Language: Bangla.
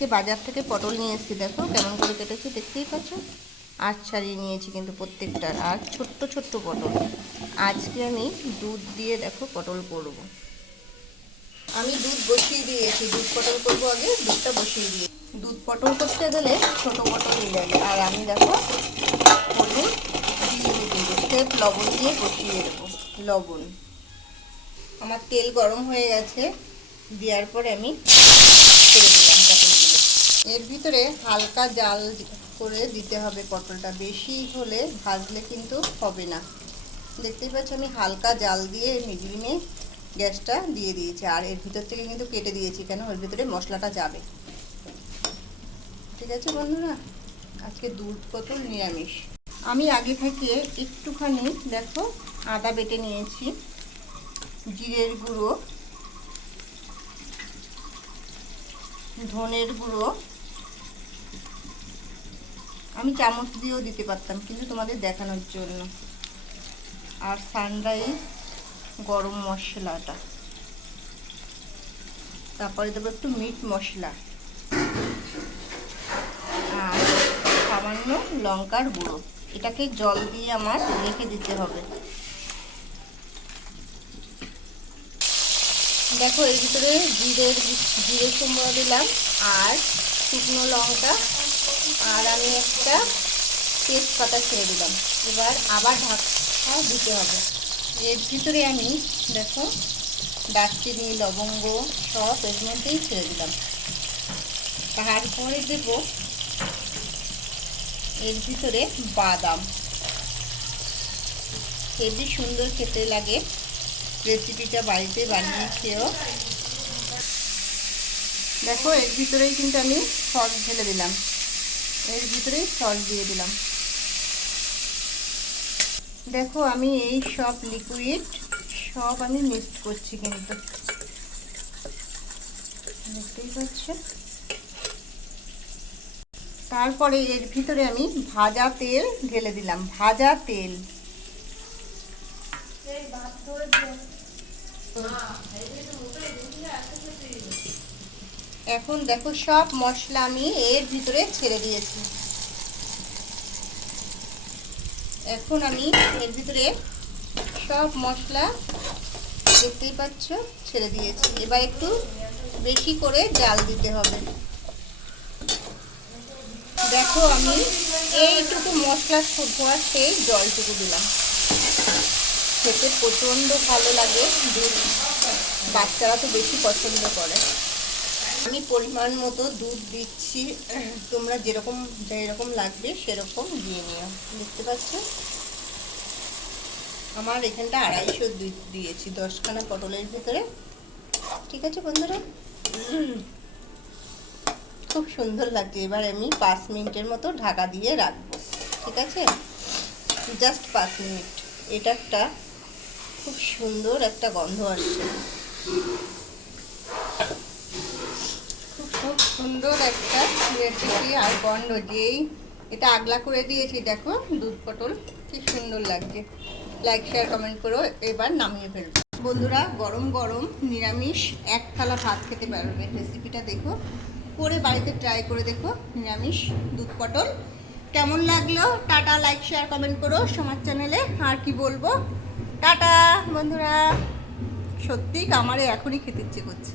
আজকে বাজার থেকে পটল নিয়ে এসেছি, দেখো কেমন করে কেটেছি, দেখতেই পাচ্ছ? আট ছাড়িয়ে নিয়েছি কিন্তু প্রত্যেকটার আর ছোট্ট ছোট্ট পটল। আজকে আমি দুধ দিয়ে দেখো পটল করব। আমি দুধ বসিয়ে দিয়েছি, দুধ পটল করব আগে, দুধটা বসিয়ে দিয়ে দুধ পটল করতে গেলে ছোট পটলই লাগে আর আমি দেখো হলুদ দিয়ে কিন্তু স্টেপ লবণ দিয়ে বসিয়ে দেবো, লবণ। আমার তেল গরম হয়ে গেছে, দেওয়ার পরে আমি ছেড়ে পটলগুলো এর ভিতরে হালকা জাল করে দিতে হবে পটলটা। বেশি হলে ভাজলে কিন্তু হবে না। দেখতেই পাচ্ছ আমি হালকা জাল দিয়ে মিডিয়ামে গ্যাসটা দিয়ে দিয়েছি। আর এর ভিতর থেকে কিন্তু কেটে দিয়েছি কেন? ওর ভিতরে মশলাটা যাবে। ঠিক আছে বন্ধুরা? আজকে দুধ পটল নিরামিষ। আমি আগে থেকে একটুখানি, দেখো, আদা বেটে নিয়েছি, জিরের গুঁড়ো, ধনের গুঁড়ো আমি চামচ দিয়েও দিতে পারতাম, কিন্তু তোমাদের দেখানোর জন্য। আর সানরাইজ গরম মশলাটা। তারপরে দেবো একটু মিট মশলা। আর সামান্য লঙ্কার গুঁড়ো। এটাকে জল দিয়ে আমার রেখে দিতে হবে। দেখো, এর ভিতরে জিরের জিরে কুমড়ো দিলাম, আর শুকনো লঙ্কা আর আমি একটা তেজপাতা ছেড়ে দিলাম। এবার আবার ঢাকা দিতে হবে। এর ভিতরে আমি দেখো দারচিনি লবঙ্গ সব এর মধ্যেই ছেড়ে দিলাম। তারপরে দেব এর ভিতরে বাদাম। হেবি সুন্দর খেতে লাগে রেসিপিটা বাড়িতে বানিয়ে খেয়েও। দেখো এর ভিতরেই কিন্তু আমি সস ঢেলে দিলাম। এর ভিতরেই সস দিয়ে দিলাম। দেখো, আমি এই সব লিকুইড সব আমি মিক্সড করছি কিন্তু। দেখতেই পাচ্ছ তারপরে এর ভিতরে আমি ভাজা তেল ঢেলে দিলাম, ভাজা তেল। এখন দেখো সব মশলা আমি এর ভিতরে ছেড়ে দিয়েছি। এখন আমি এর ভিতরে সব মশলা দেখতেই পাচ্ছ, ছেড়ে দিয়েছি। এবার একটু বেশি করে জাল দিতে হবে। দেখো আমি এইটুকু মশলা ধোয়ার সেই জলটুকু দিলাম। খেতে প্রচণ্ড ভালো লাগে। দুধ বাচ্চারা তো বেশি পছন্দ করে। আমি পরিমাণ মতো দুধ দিচ্ছি। তোমরা যেরকম যেরকম লাগবে সেরকম দিয়ে নিও। দেখতে পাচ্ছ? আমার এখানটা আড়াইশো দুধ দিয়েছি, দশখানা পটলের ভিতরে। ঠিক আছে বন্ধুরা? খুব সুন্দর লাগছে। এবার আমি পাঁচ মিনিটের মতো ঢাকা দিয়ে রাখব। ঠিক আছে? জাস্ট পাঁচ মিনিট। এটা একটা খুব সুন্দর একটা গন্ধ আসছে। খুব সুন্দর একটা রেসিপি আর গন্ধ যেই এটা আগলা করে দিয়েছি, দেখো, দুধ পটল, কি সুন্দর লাগছে। লাইক শেয়ার কমেন্ট করো এবার নামিয়ে ফেলব। বন্ধুরা, গরম গরম নিরামিষ এক থালা ভাত খেতে পারবে। রেসিপিটা দেখো, করে বাড়িতে ট্রাই করে দেখো, নিরামিষ দুধ পটল। কেমন লাগল? টাটা লাইক শেয়ার কমেন্ট করো সমাজ চ্যানেলে। আর কি বলব? টাটা, বন্ধুরা। সত্যি কামারে এখনই খেতে ইচ্ছে করছে।